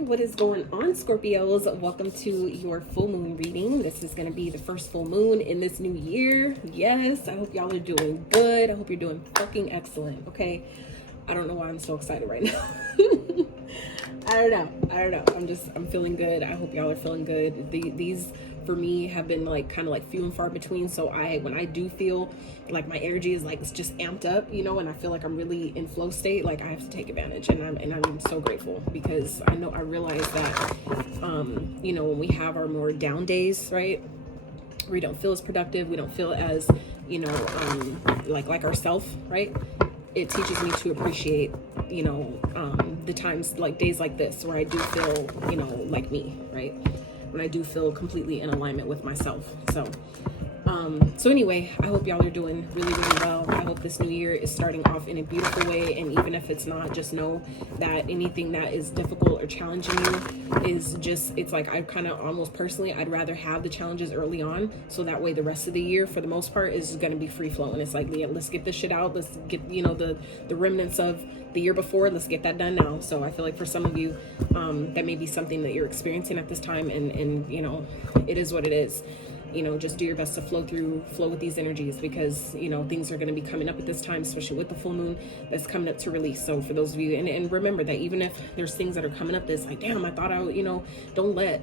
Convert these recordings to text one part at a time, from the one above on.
Hi, what is going on, Scorpios? Welcome to your full moon reading. This is going to be the first full moon in this new year. Yes, I hope y'all are doing good. I hope you're doing fucking excellent, okay? I don't know why I'm so excited right now. I don't know. I'm feeling good. I hope y'all are feeling good. These for me have been like kind of like few and far between. So when I do feel like my energy is like it's just amped up, you know, and I feel like I'm really in flow state, like I have to take advantage, and I'm so grateful because I realize that you know, when we have our more down days, right, we don't feel as productive, we don't feel as, you know, like ourselves, right? It teaches me to appreciate, you know, the times like days like this where I do feel, you know, like me, right? When I do feel completely in alignment with myself. So anyway, I hope y'all are doing really, really well. I hope this new year is starting off in a beautiful way. And even if it's not, just know that anything that is difficult or challenging you is just, it's like I kind of almost personally, I'd rather have the challenges early on. So that way the rest of the year, for the most part, is going to be free flowing. It's like, yeah, let's get this shit out. Let's get, you know, the remnants of the year before. Let's get that done now. So I feel like for some of you, that may be something that you're experiencing at this time. And you know, it is what it is. You know, just do your best to flow with these energies, because, you know, things are going to be coming up at this time, especially with the full moon that's coming up to release. So for those of you, and remember that even if there's things that are coming up that's like, damn, I thought I would, you know, don't let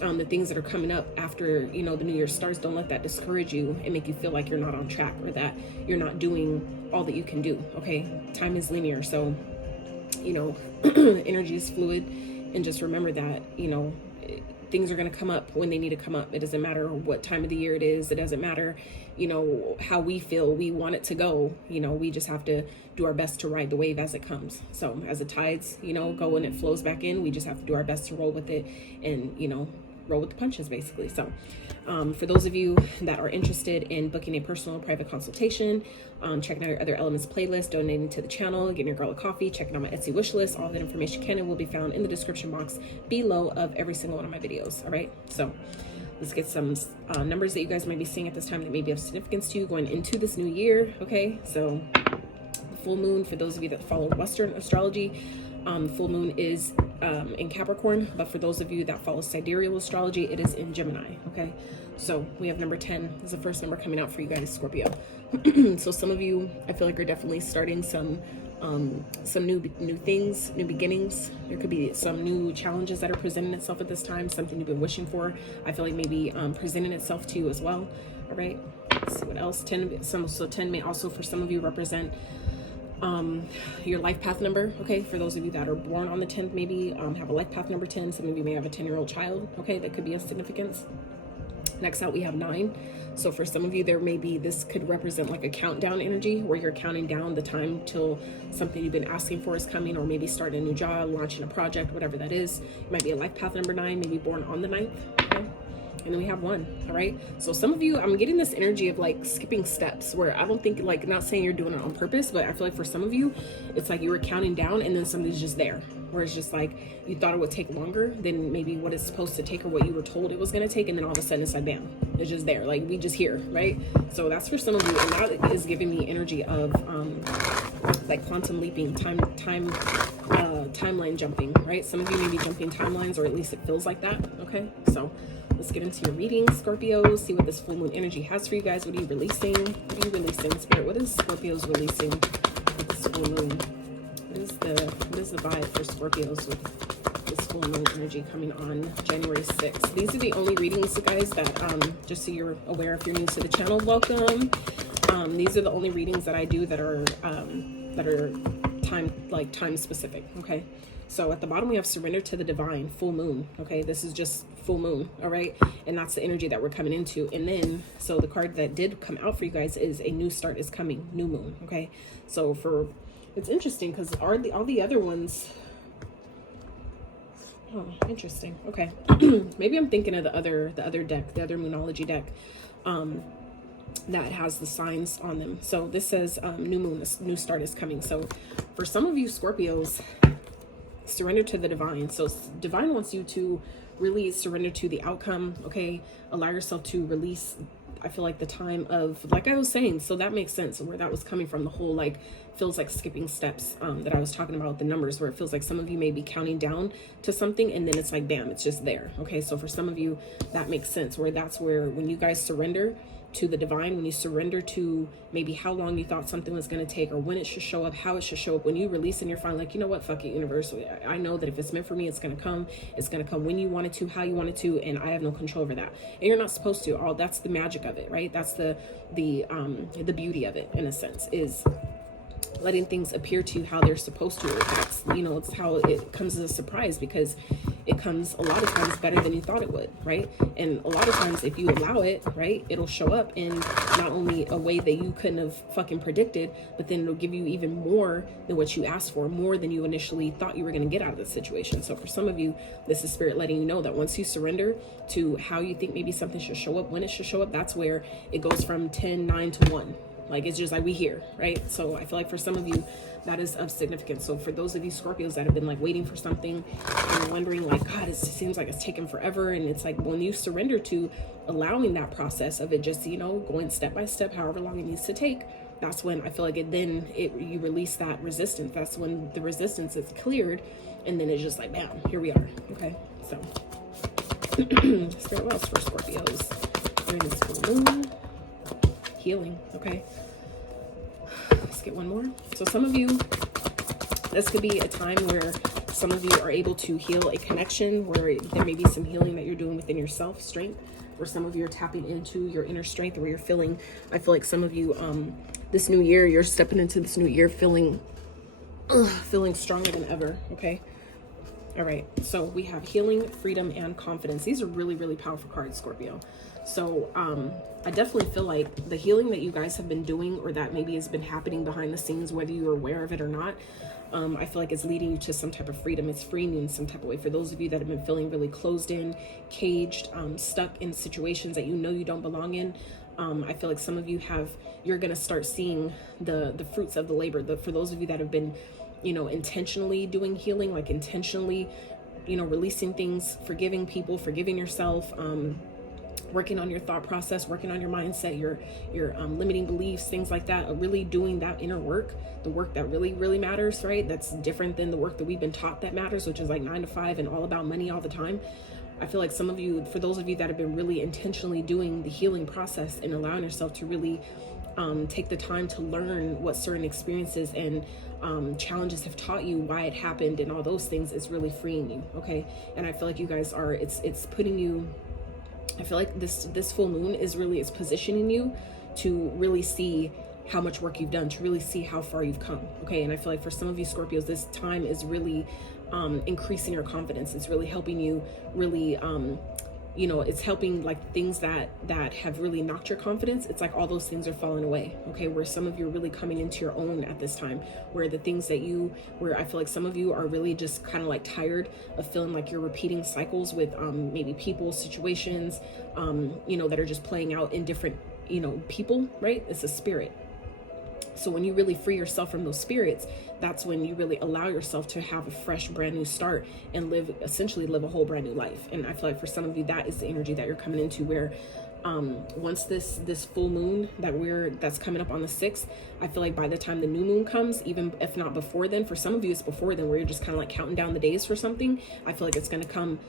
the things that are coming up after, you know, the new year starts, don't let that discourage you and make you feel like you're not on track or that you're not doing all that you can do. Okay, time is linear, so, you know, energy is fluid, and just remember that, you know, things are going to come up when they need to come up. It doesn't matter what time of the year it is. It doesn't matter, you know, how we feel we want it to go. You know, we just have to do our best to ride the wave as it comes. So as the tides, you know, go and it flows back in, we just have to do our best to roll with it and, you know, roll with the punches, basically. So for those of you that are interested in booking a personal private consultation, checking out your other elements playlist, donating to the channel, getting your girl a coffee, checking out my Etsy wish list, all that information can and will be found in the description box below of every single one of my videos. All right, so let's get some numbers that you guys might be seeing at this time that may be of significance to you going into this new year. Okay, so the full moon, for those of you that follow Western astrology, full moon is in Capricorn, but for those of you that follow sidereal astrology, it is in Gemini. Okay, so we have number 10 is the first number coming out for you guys, Scorpio. So some of you, I feel like, are definitely starting some new things, new beginnings. There could be some new challenges that are presenting itself at this time, something you've been wishing for. I feel like maybe presenting itself to you as well. All right, let's see what else. 10 may also for some of you represent your life path number. Okay, for those of you that are born on the 10th, maybe have a life path number 10. Some of you may have a 10-year-old child. Okay, that could be of significance. Next out, we have 9. So for some of you, this could represent like a countdown energy where you're counting down the time till something you've been asking for is coming, or maybe starting a new job, launching a project, whatever that is. It might be a life path number 9, maybe born on the 9th. Okay, and then we have 1. All right, so some of you, I'm getting this energy of like skipping steps, where I don't think, like, not saying you're doing it on purpose, but I feel like for some of you, it's like you were counting down and then somebody's just there, where it's just like you thought it would take longer than maybe what it's supposed to take or what you were told it was going to take, and then all of a sudden it's like, bam, it's just there, like we just here, right? So that's for some of you, and that is giving me energy of like quantum leaping, timeline jumping, right? Some of you may be jumping timelines, or at least it feels like that. Okay, so let's get into your reading, Scorpio. See what this full moon energy has for you guys. What are you releasing? What are you releasing, Spirit? What is Scorpio's releasing with this full moon? What is the vibe for Scorpios with this full moon energy coming on January 6th? These are the only readings, guys, that just so you're aware, if you're new to the channel, welcome. These are the only readings that I do that are time specific. Okay, so at the bottom we have surrender to the divine, full moon. Okay, this is just full moon. All right, and that's the energy that we're coming into. And then, so the card that did come out for you guys is a new start is coming, new moon. Okay, so it's interesting because all the other ones, oh, interesting. Okay, maybe I'm thinking of the other deck, the other Moonology deck, that has the signs on them. So this says new moon, new start is coming. So for some of you Scorpios, surrender to the divine. So divine wants you to really surrender to the outcome. Okay, allow yourself to release, I feel like, the time of, like I was saying, so that makes sense where that was coming from, the whole like feels like skipping steps, that I was talking about, the numbers, where it feels like some of you may be counting down to something and then it's like, bam, it's just there. Okay, so for some of you, that makes sense, where that's where when you guys surrender to the divine, when you surrender to maybe how long you thought something was going to take, or when it should show up, how it should show up, when you release and you're finally like, you know what, fuck it, universe, I know that if it's meant for me, it's going to come. It's going to come when you want it to, how you want it to, and I have no control over that. And you're not supposed to. All that's the magic of it, right? That's the beauty of it, in a sense, is letting things appear to you how they're supposed to. That's, you know, it's how it comes as a surprise, because it comes a lot of times better than you thought it would, right? And a lot of times, if you allow it, right, it'll show up in not only a way that you couldn't have fucking predicted, but then it'll give you even more than what you asked for, more than you initially thought you were going to get out of the situation. So for some of you, this is spirit letting you know that once you surrender to how you think maybe something should show up, when it should show up, that's where it goes from 10, 9 to 1. Like, it's just like, we here, right? So I feel like for some of you, that is of significance. So for those of you Scorpios that have been like waiting for something and wondering like, God, it seems like it's taken forever. And it's like, when you surrender to allowing that process of it, just, you know, going step by step, however long it needs to take, that's when I feel like you release that resistance. That's when the resistance is cleared. And then it's just like, bam, here we are. Okay. So spirit, what else for Scorpios during this full moon? Healing. Okay, let's get one more. So some of you, this could be a time where some of you are able to heal a connection, where there may be some healing that you're doing within yourself, strength, where some of you are tapping into your inner strength, where you're feeling, I feel like some of you, this new year, you're stepping into this new year feeling stronger than ever. Okay. All right, so we have healing, freedom, and confidence. These are really, really powerful cards, Scorpio. So I definitely feel like the healing that you guys have been doing, or that maybe has been happening behind the scenes, whether you're aware of it or not, I feel like it's leading you to some type of freedom. It's freeing you in some type of way. For those of you that have been feeling really closed in, caged, stuck in situations that you know you don't belong in, I feel like some of you you're going to start seeing the fruits of the labor. For those of you that have been, you know, intentionally doing healing, like intentionally, you know, releasing things, forgiving people, forgiving yourself, working on your thought process, working on your mindset, your limiting beliefs, things like that, really doing that inner work, the work that really, really matters, right? That's different than the work that we've been taught that matters, which is like 9 to 5 and all about money all the time. I feel like some of you, for those of you that have been really intentionally doing the healing process and allowing yourself to really take the time to learn what certain experiences and challenges have taught you, why it happened, and all those things, is really freeing you. Okay. And I feel like you guys are, it's putting you, I feel like this full moon is positioning you to really see how much work you've done, to really see how far you've come. Okay. And I feel like for some of you Scorpios, this time is really increasing your confidence. It's really helping you really, you know, it's helping like things that have really knocked your confidence. It's like all those things are falling away. Okay. Where some of you are really coming into your own at this time, where the things where I feel like some of you are really just kind of like tired of feeling like you're repeating cycles with maybe people, situations, you know, that are just playing out in different, you know, people, right? It's a spirit. So when you really free yourself from those spirits, that's when you really allow yourself to have a fresh, brand new start and essentially live a whole brand new life. And I feel like for some of you, that is the energy that you're coming into, where once this full moon that's coming up on the 6th, I feel like by the time the new moon comes, even if not before then, for some of you it's before then, where you're just kind of like counting down the days for something, I feel like it's going to come,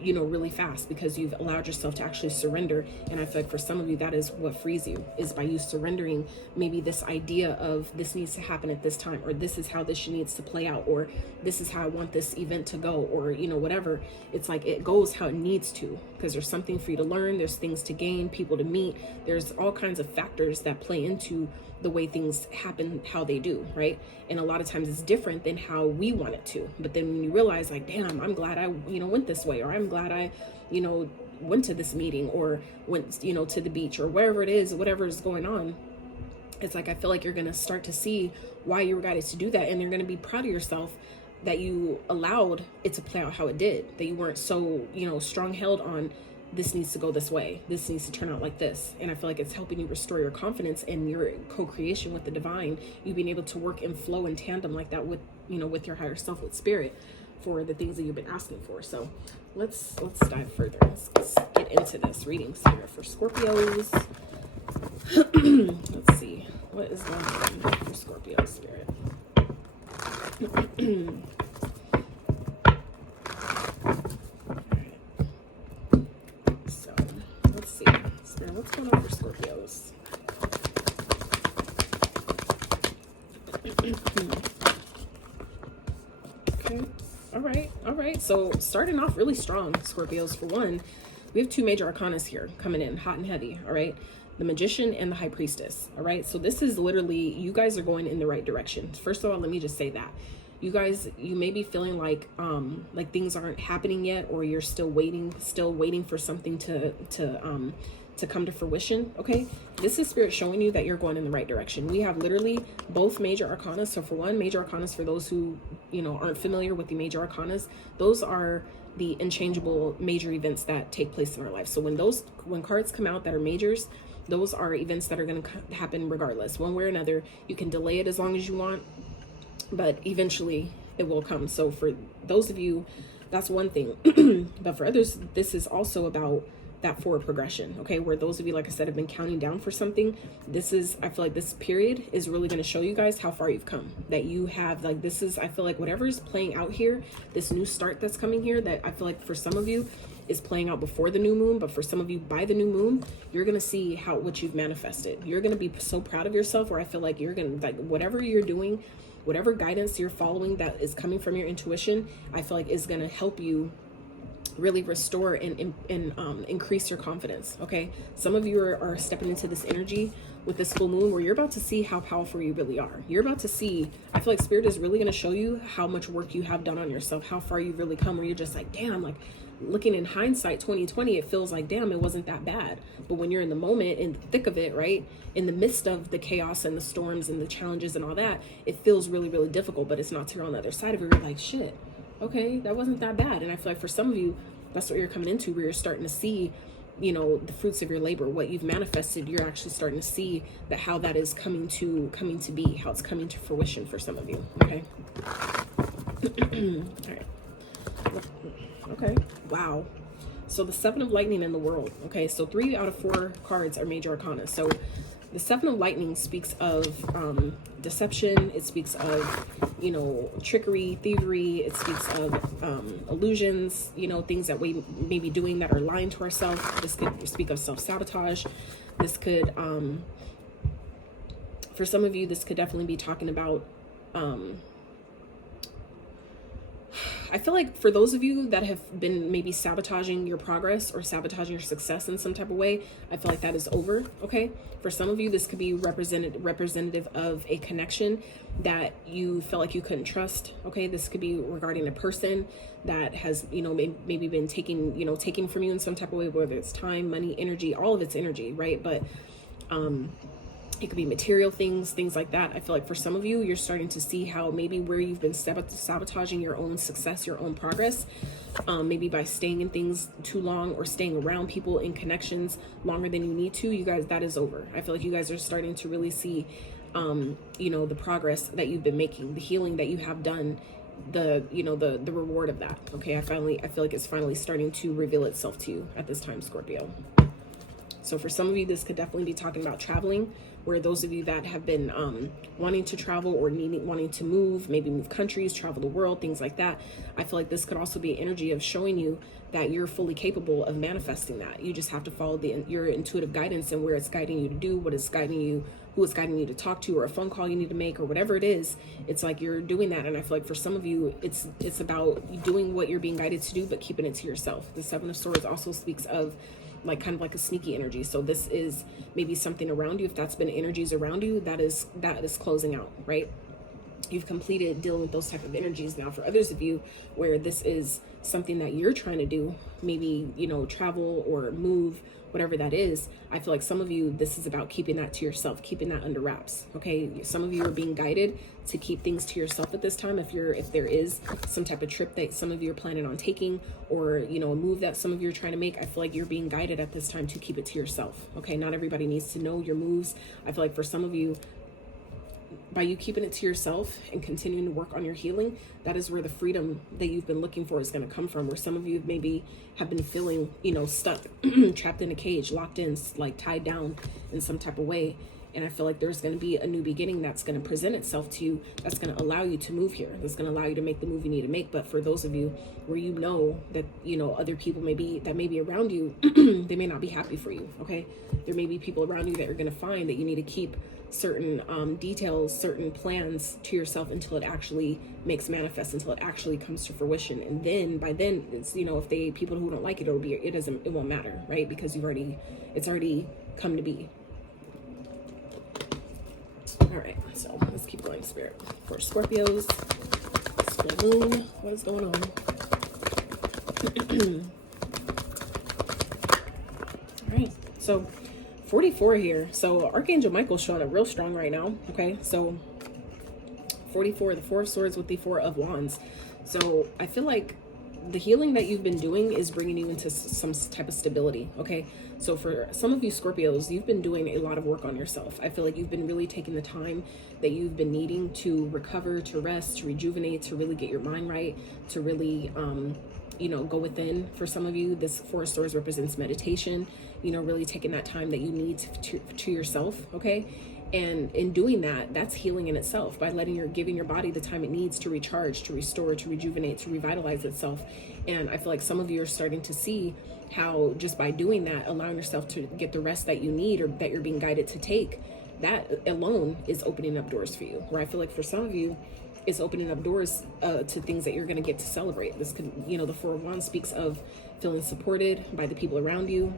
you know, really fast, because you've allowed yourself to actually surrender. And I feel like for some of you, that is what frees you, is by you surrendering maybe this idea of this needs to happen at this time, or this is how this needs to play out, or this is how I want this event to go, or, you know, whatever. It's like it goes how it needs to, because there's something for you to learn, there's things to gain, people to meet, there's all kinds of factors that play into the way things happen, how they do, right? And a lot of times it's different than how we want it to. But then when you realize like, damn, I'm glad I, you know, went this way, or I'm glad I, you know, went to this meeting, or went, you know, to the beach, or wherever it is, whatever is going on, it's like, I feel like you're going to start to see why you were guided to do that. And you're going to be proud of yourself that you allowed it to play out how it did, that you weren't so, you know, strong held on, this needs to go this way, this needs to turn out like this. And I feel like it's helping you restore your confidence and your co-creation with the divine, you being able to work and flow in tandem like that with, you know, with your higher self, with spirit, for the things that you've been asking for. So let's dive further. Let's get into this readings here for Scorpios. Let's see. What is going on for Scorpio spirit? So let's see. Spirit, what's going on for Scorpios? Okay. All right. So starting off really strong, Scorpios. For one, we have two major arcanas here coming in hot and heavy. All right. The Magician and the High Priestess. All right. So this is literally, you guys are going in the right direction. First of all, let me just say that. You guys, you may be feeling like things aren't happening yet, or you're still waiting for something to come to fruition. Okay, this is Spirit showing you that you're going in the right direction. We have literally both major arcanas. So for one, major arcanas, for those who aren't familiar with the major arcanas, those are the unchangeable major events that take place in our life. So when cards come out that are majors, those are events that are going to happen regardless, one way or another. You can delay it as long as you want, but eventually it will come. So for those of you, that's one thing. But for others, this is also about that forward progression. Okay, where those of you, like I said, have been counting down for something, I feel like this period is really going to show you guys how far you've come, that you have, like, I feel like whatever is playing out here, this new start that's coming here, that I feel like for some of you is playing out before the new moon, but for some of you by the new moon, you're going to see what you've manifested. You're going to be so proud of yourself, where I feel like you're going to, like, whatever you're doing, whatever guidance you're following that is coming from your intuition, I feel like is going to help you really restore and increase your confidence. Okay, some of you are stepping into this energy with this full moon, where you're about to see how powerful you really are. You're about to see, I feel like Spirit is really going to show you how much work you have done on yourself, how far you've really come, where you're just like, damn, like, looking in hindsight 2020, it feels like, damn, it wasn't that bad. But when you're in the moment, in the thick of it, right, in the midst of the chaos and the storms and the challenges and all that, it feels really, really difficult. But it's not till you're on the other side of it, you're like, shit, okay, that wasn't that bad. And I feel like for some of you, that's what you're coming into, where you're starting to see, the fruits of your labor, what you've manifested. You're actually starting to see that how that is coming to be, how it's coming to fruition for some of you. Okay. All right. Okay. Wow. So the Seven of Lightning in the World. Okay. So 3 out of 4 cards are major arcana. So the Seven of Lightning speaks of deception. It speaks of, trickery, thievery. It speaks of illusions, things that we may be doing that are lying to ourselves. This could speak of self-sabotage. This could, for some of you, this could definitely be talking about, I feel like for those of you that have been maybe sabotaging your progress or sabotaging your success in some type of way, I feel like that is over. Okay. For some of you, this could be representative of a connection that you felt like you couldn't trust. Okay. This could be regarding a person that has, maybe been taking from you in some type of way, whether it's time, money, energy, all of it's energy. Right. But, it could be material things like that. I feel like for some of you, you're starting to see how maybe where you've been sabotaging your own success, your own progress, maybe by staying in things too long or staying around people in connections longer than you need to. You guys, that is over. I feel like you guys are starting to really see, the progress that you've been making, the healing that you have done, the reward of that. Okay. I feel like it's finally starting to reveal itself to you at this time, Scorpio. So for some of you, this could definitely be talking about traveling, where those of you that have been wanting to travel or wanting to move, maybe move countries, travel the world, things like that. I feel like this could also be energy of showing you that you're fully capable of manifesting that. You just have to follow your intuitive guidance and where it's guiding you to do, what it's guiding you, who it's guiding you to talk to, or a phone call you need to make, or whatever it is. It's like you're doing that. And I feel like for some of you, it's about doing what you're being guided to do, but keeping it to yourself. The Seven of Swords also speaks of like kind of like a sneaky energy. So this is maybe something around you. If that's been energies around you, that is closing out, right? You've completed dealing with those type of energies. Now for others of you where this is something that you're trying to do, maybe, travel or move, whatever that is, I feel like some of you, this is about keeping that to yourself, keeping that under wraps. Okay. Some of you are being guided to keep things to yourself at this time. If there is some type of trip that some of you are planning on taking, or, a move that some of you are trying to make, I feel like you're being guided at this time to keep it to yourself. Okay. Not everybody needs to know your moves. I feel like for some of you, by you keeping it to yourself and continuing to work on your healing, that is where the freedom that you've been looking for is going to come from. Where some of you maybe have been feeling, stuck, trapped in a cage, locked in, like tied down in some type of way. And I feel like there's going to be a new beginning that's going to present itself to you, that's going to allow you to move here, that's going to allow you to make the move you need to make. But for those of you where you know that, you know, other people may be around you, they may not be happy for you, okay? There may be people around you that you're going to find that you need to keep certain details, certain plans to yourself until it actually makes manifest, until it actually comes to fruition. And then by then, it's, you know, if people who don't like it, it won't matter, right? Because it's already come to be. All right, so let's keep going, Spirit. For Scorpios, full moon, what is going on? All right, so 44 here. So Archangel Michael's showing up real strong right now, okay? So 44, the Four of Swords with the Four of Wands. So I feel like the healing that you've been doing is bringing you into some type of stability, okay? So for some of you Scorpios, you've been doing a lot of work on yourself. I feel like you've been really taking the time that you've been needing to recover, to rest, to rejuvenate, to really get your mind right, to really, you know, go within. For some of you, this Four of Swords represents meditation, you know, really taking that time that you need to yourself, okay? And in doing that, that's healing in itself, by giving your body the time it needs to recharge, to restore, to rejuvenate, to revitalize itself. And I feel like some of you are starting to see how just by doing that, allowing yourself to get the rest that you need or that you're being guided to take, that alone is opening up doors for you. Where I feel like for some of you, it's opening up doors to things that you're going to get to celebrate. This could, you know, the Four of Wands speaks of feeling supported by the people around you.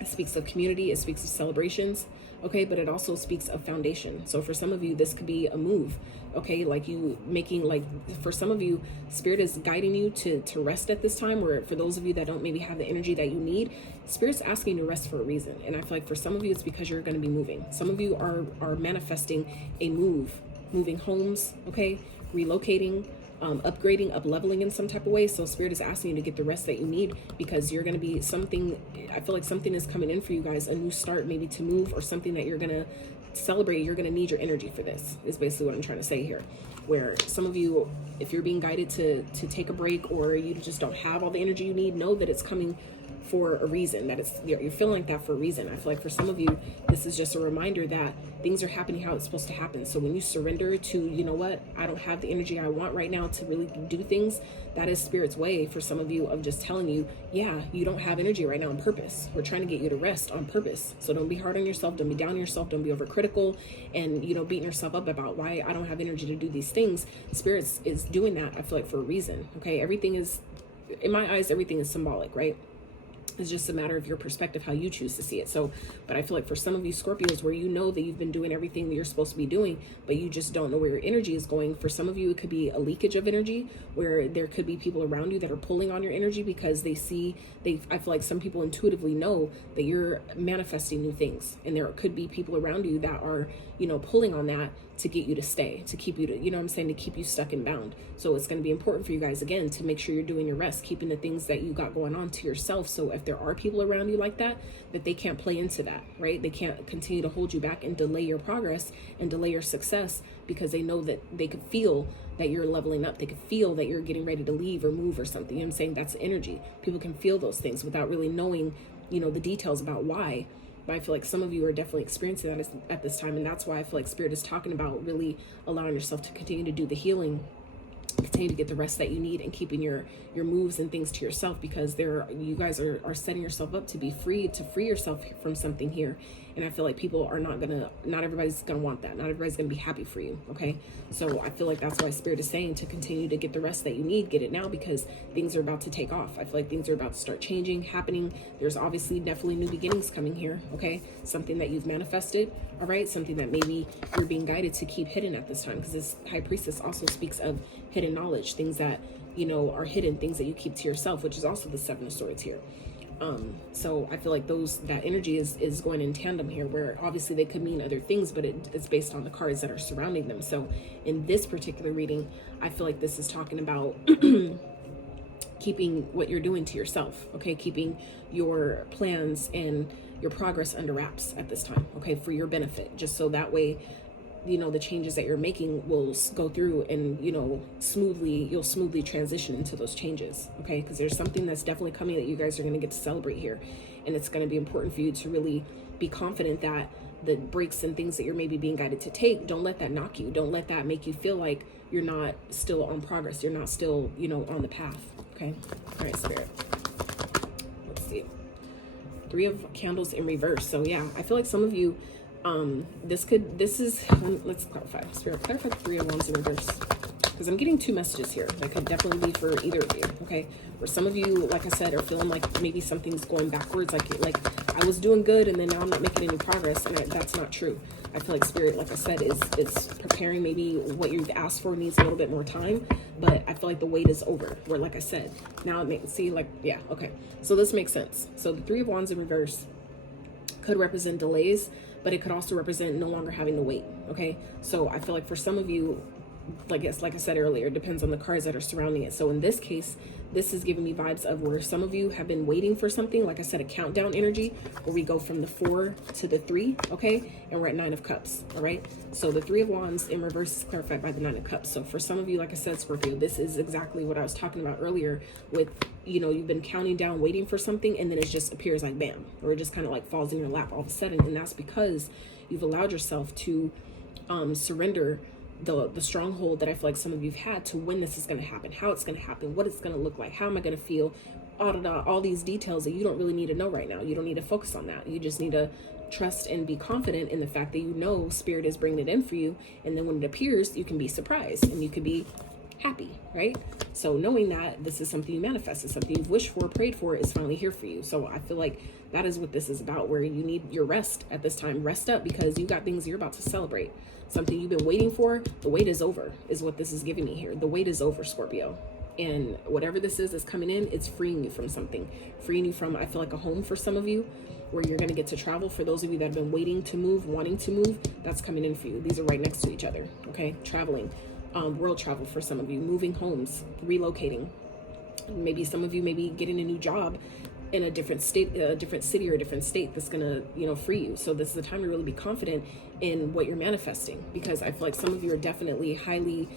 It speaks of community. It speaks of celebrations. Okay, but it also speaks of foundation. So for some of you, this could be a move, okay? Like you making, like for some of you, Spirit is guiding you to rest at this time, or for those of you that don't maybe have the energy that you need, Spirit's asking you to rest for a reason. And I feel like for some of you, it's because you're going to be moving. Some of you are manifesting a moving homes, okay? Relocating, upgrading, up leveling in some type of way. So Spirit is asking you to get the rest that you need, because you're going to be I feel like something is coming in for you guys, a new start, maybe to move, or something that you're going to celebrate. You're going to need your energy for this, is basically what I'm trying to say here. Where some of you, if you're being guided to take a break, or you just don't have all the energy you need, know that it's coming for a reason, that you're feeling like that for a reason. I feel like for some of you, this is just a reminder that things are happening how it's supposed to happen. So when you surrender to, you know what, I don't have the energy I want right now to really do things, that is Spirit's way for some of you of just telling you, yeah, you don't have energy right now on purpose. We're trying to get you to rest on purpose. So don't be hard on yourself, don't be down on yourself, don't be overcritical and, you know, beating yourself up about why I don't have energy to do these things. Spirit is doing that, I feel like, for a reason, okay? Everything is, in my eyes, everything is symbolic, right? It's just a matter of your perspective, how you choose to see it. So, but I feel like for some of you Scorpios, where you know that you've been doing everything that you're supposed to be doing, but you just don't know where your energy is going. For some of you, it could be a leakage of energy, where there could be people around you that are pulling on your energy because I feel like some people intuitively know that you're manifesting new things. And there could be people around you that are, you know, pulling on that to get you to stay, to keep you to, you know what I'm saying, to keep you stuck and bound. So it's going to be important for you guys, again, to make sure you're doing your rest, keeping the things that you got going on to yourself. So if there are people around you like that they can't play into that, right? They can't continue to hold you back and delay your progress and delay your success, because they know that they could feel that you're leveling up. They could feel that you're getting ready to leave or move or something. You know what I'm saying? That's energy. People can feel those things without really knowing, you know, the details about why. But I feel like some of you are definitely experiencing that at this time. And that's why I feel like Spirit is talking about really allowing yourself to continue to do the healing, continue to get the rest that you need, and keeping your moves and things to yourself, because you guys are setting yourself up to be free, to free yourself from something here. And I feel like people are not everybody's gonna want that. Not everybody's gonna be happy for you, okay? So I feel like that's why Spirit is saying to continue to get the rest that you need, get it now, because things are about to take off. I feel like things are about to start changing, happening. There's obviously definitely new beginnings coming here, okay? Something that you've manifested, all right? Something that maybe you're being guided to keep hidden at this time, because this High Priestess also speaks of hidden knowledge, things that, you know, are hidden, things that you keep to yourself, which is also the Seven of Swords here. So I feel like that energy is going in tandem here, where obviously they could mean other things, but it's based on the cards that are surrounding them. So in this particular reading, I feel like this is talking about keeping what you're doing to yourself, okay? Keeping your plans and your progress under wraps at this time, okay? For your benefit, just so that way, you know, the changes that you're making will go through and, you know, you'll smoothly transition into those changes, okay? Because there's something that's definitely coming that you guys are going to get to celebrate here. And it's going to be important for you to really be confident that the breaks and things that you're maybe being guided to take, don't let that knock you. Don't let that make you feel like you're not still on progress. You're not still, you know, on the path. Okay. All right, Spirit. Let's see. 3 of Candles in reverse. So yeah, I feel like some of you, let's clarify. Spirit, clarify the 3 of Wands in reverse. Because I'm getting 2 messages here that could definitely be for either of you, okay? For some of you, like I said, are feeling like maybe something's going backwards, like I was doing good and then now I'm not making any progress, and that's not true. I feel like Spirit, like I said, is preparing. Maybe what you've asked for needs a little bit more time, but I feel like the wait is over. Where, like I said, now it makes, see, like, yeah, okay. So this makes sense. So the 3 of Wands in reverse could represent delays, but it could also represent no longer having to wait, okay? So I feel like for some of you, like I said earlier, it depends on the cards that are surrounding it. So in this case, this is giving me vibes of where some of you have been waiting for something, like I said, a countdown energy, where we go from the 4 to the 3, okay? And we're at 9 of Cups, all right? So the 3 of Wands in reverse is clarified by the 9 of Cups. So for some of you, like I said, Scorpio, this is exactly what I was talking about earlier with, you know, you've been counting down, waiting for something, and then it just appears like bam, or it just kind of like falls in your lap all of a sudden. And that's because you've allowed yourself to surrender the stronghold that I feel like some of you've had to when this is going to happen, how it's going to happen, what it's going to look like, how am I going to feel, all these details that you don't really need to know right now. You don't need to focus on that. You just need to trust and be confident in the fact that you know Spirit is bringing it in for you, and then when it appears, you can be surprised and you can be happy, right? So knowing that this is something you manifested, something you've wished for, prayed for, is finally here for you. So I feel like that is what this is about, where you need your rest at this time. Rest up, because you got things you're about to celebrate. Something you've been waiting for, the wait is over, is what this is giving me here. The wait is over, Scorpio. And whatever this is that's coming in, it's freeing you from something. Freeing you from, I feel like, a home for some of you, where you're going to get to travel. For those of you that have been waiting to move, wanting to move, that's coming in for you. These are right next to each other, okay? Traveling, world travel for some of you, moving homes, relocating. Maybe some of you maybe getting a new job in a different state, a different city or a different state that's gonna, you know, free you. So this is the time to really be confident in what you're manifesting, because I feel like some of you are definitely highly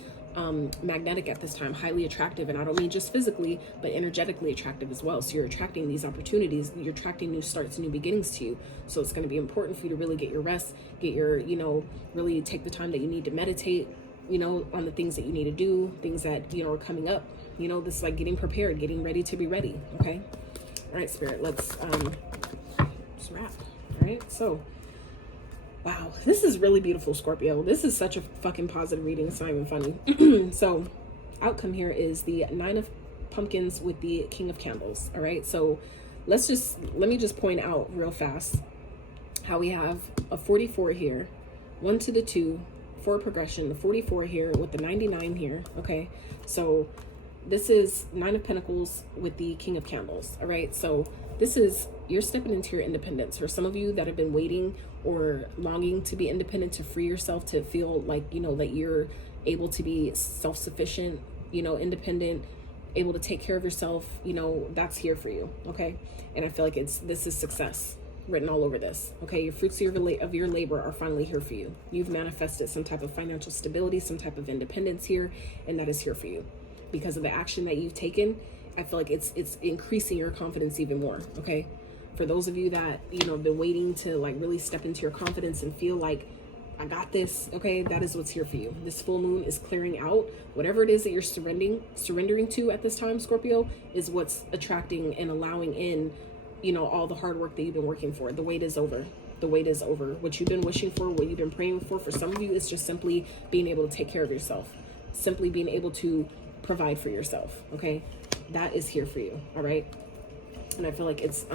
magnetic at this time, highly attractive, and I don't mean just physically, but energetically attractive as well. So you're attracting these opportunities, you're attracting new starts, new beginnings to you. So it's going to be important for you to really get your rest, get your, you know, really take the time that you need to meditate, you know, on the things that you need to do, things that, you know, are coming up. You know, this is like getting prepared, getting ready to be ready. Okay. All right, Spirit, let's just wrap. All right. So, wow, this is really beautiful, Scorpio. This is such a fucking positive reading. It's not even funny. So outcome here is the 9 of Pumpkins with the King of Candles. All right. So let me just point out real fast how we have a 44 here, 1 to the 2, 4 progression, the 44 here with the 99 here. Okay. So this is 9 of Pentacles with the King of Candles. All right. So this is, you're stepping into your independence. For some of you that have been waiting or longing to be independent, to free yourself, to feel like, you know, that you're able to be self-sufficient, you know, independent, able to take care of yourself, you know, that's here for you. Okay. And I feel like this is success written all over this. Okay. Your fruits of your labor are finally here for you. You've manifested some type of financial stability, some type of independence here, and that is here for you. Because of the action that you've taken, I feel like it's increasing your confidence even more. Okay. For those of you that, you know, have been waiting to like really step into your confidence and feel like, I got this. Okay. That is what's here for you. This full moon is clearing out whatever it is that you're surrendering to at this time, Scorpio, is what's attracting and allowing in, you know, all the hard work that you've been working for. The wait is over. The wait is over. What you've been wishing for, what you've been praying for some of you, is just simply being able to take care of yourself, simply being able to provide for yourself. Okay. That is here for you. All right. And I feel like it's,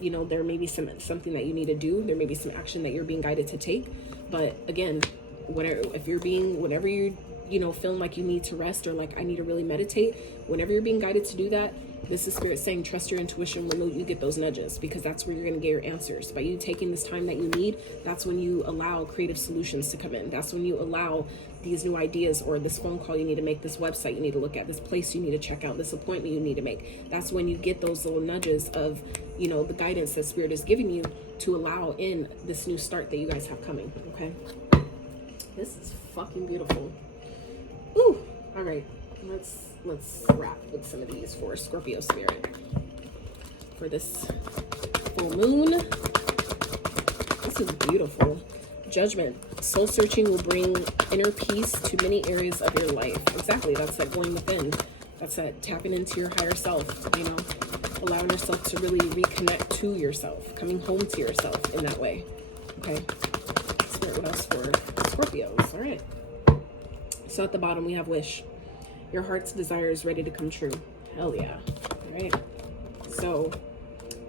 you know, there may be something that you need to do. There may be some action that you're being guided to take. But again, whenever you're, you know, feeling like you need to rest, or like I need to really meditate, whenever you're being guided to do that, this is Spirit saying, trust your intuition when you get those nudges, because that's where you're going to get your answers. By you taking this time that you need, that's when you allow creative solutions to come in. That's when you allow these new ideas, or this phone call you need to make, this website you need to look at, this place you need to check out, this appointment you need to make. That's when you get those little nudges of, you know, the guidance that Spirit is giving you to allow in this new start that you guys have coming. Okay. This is fucking beautiful. Ooh. All right. Let's wrap with some of these for Scorpio Spirit for this full moon. This this is beautiful. Judgment. Soul searching will bring inner peace to many areas of your life. Exactly. That's that going within. That's that tapping into your higher self, you know, allowing yourself to really reconnect to yourself, coming home to yourself in that way. Okay. Spirit, what else for Scorpios? All right. So at the bottom, we have wish. Your heart's desire is ready to come true. Hell yeah. All right. So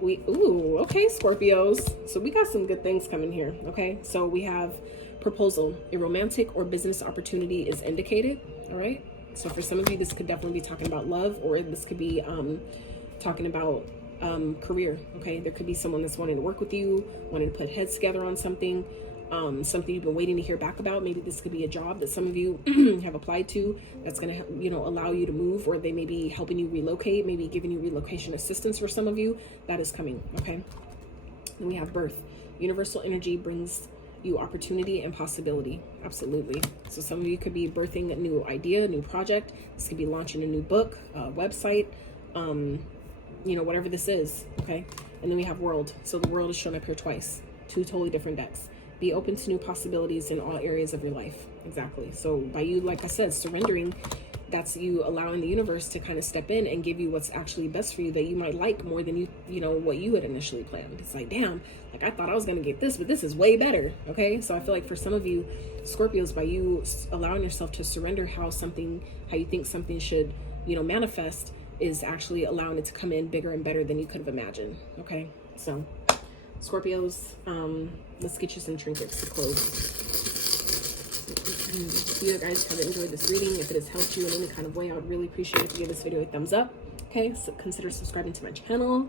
okay, Scorpios. So we got some good things coming here. Okay. So we have proposal. A romantic or business opportunity is indicated. All right. So for some of you, this could definitely be talking about love, or this could be talking about career. Okay. There could be someone that's wanting to work with you, wanting to put heads together on something. Something you've been waiting to hear back about. Maybe this could be a job that some of you have applied to that's going to, you know, allow you to move, or they may be helping you relocate, maybe giving you relocation assistance for some of you. That is coming. Okay. Then we have birth. Universal energy brings you opportunity and possibility. Absolutely. So some of you could be birthing a new idea, a new project. This could be launching a new book, website, you know, whatever this is. Okay. And then we have world. So the world is shown up here twice. Two totally different decks. Be open to new possibilities in all areas of your life. Exactly. So by you, like I said, surrendering, that's you allowing the universe to kind of step in and give you what's actually best for you, that you might like more than you know, what you had initially planned. It's like, damn, like I thought I was going to get this, but this is way better. Okay. So I feel like for some of you Scorpios, by you allowing yourself to surrender how you think something should, you know, manifest, is actually allowing it to come in bigger and better than you could have imagined. Okay. So Scorpios, let's get you some trinkets to close. If you guys have enjoyed this reading, if it has helped you in any kind of way, I would really appreciate it if you give this video a thumbs up. Okay, so consider subscribing to my channel.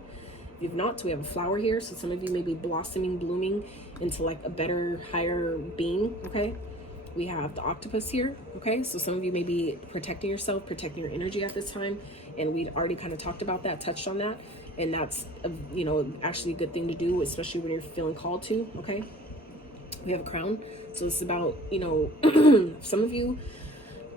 If you've not, so we have a flower here. So some of you may be blossoming, blooming into like a better, higher being. Okay, we have the octopus here. Okay, so some of you may be protecting yourself, protecting your energy at this time. And we'd already kind of talked about that, touched on that. And that's, you know, actually a good thing to do, especially when you're feeling called to. Okay. We have a crown. So it's about, you know, some of you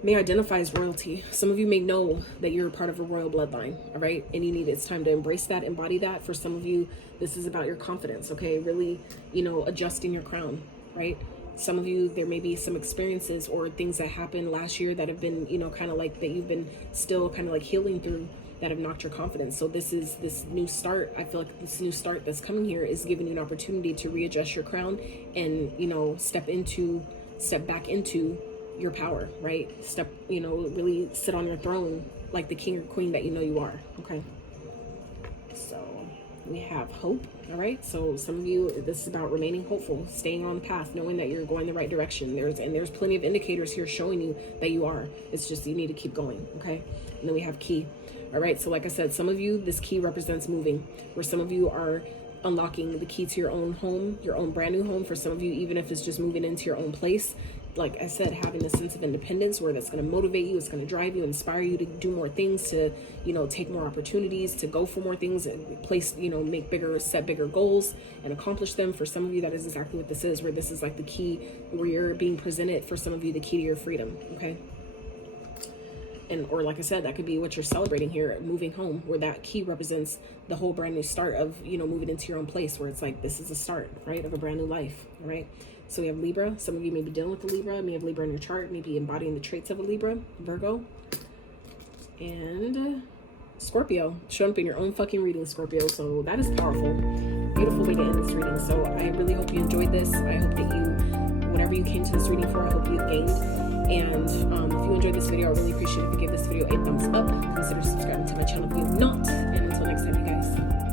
may identify as royalty. Some of you may know that you're a part of a royal bloodline. All right. And it's time to embrace that, embody that. For some of you, this is about your confidence. Okay. Really, you know, adjusting your crown. Right. Some of you, there may be some experiences or things that happened last year that have been, you know, kind of like that you've been still kind of like healing through, that have knocked your confidence. So this is this new start. I feel like this new start that's coming here is giving you an opportunity to readjust your crown and, you know, step back into your power, right? You know, really sit on your throne like the king or queen that you know you are. Okay. So we have hope. All right. So some of you, this is about remaining hopeful, staying on the path, knowing that you're going the right direction. There's plenty of indicators here showing you that you are. It's just, you need to keep going. Okay. And then we have key. All right. So like I said, some of you, this key represents moving, where some of you are unlocking the key to your own home, your own brand new home. For some of you, even if it's just moving into your own place, like I said, having a sense of independence where that's going to motivate you, it's going to drive you, inspire you to do more things, to, you know, take more opportunities, to go for more things, place, you know, set bigger goals and accomplish them. For some of you, that is exactly what this is, where this is like the key, where you're being presented, for some of you, the key to your freedom. Okay. Or like I said, that could be what you're celebrating here, moving home, where that key represents the whole brand new start of, you know, moving into your own place, where it's like, this is a start, right, of a brand new life. All right. So we have Libra. Some of you may be dealing with the Libra, may have Libra in your chart, maybe embodying the traits of a Libra, Virgo, and Scorpio, showing up in your own fucking reading, Scorpio. So that is powerful. Beautiful way to end this reading. So I really hope you enjoyed this. I hope that you, whatever you came to this reading for, I hope you gained. And if you enjoyed this video, I really appreciate it if you give this video a thumbs up. Consider subscribing to my channel if you have not. And until next time, you guys.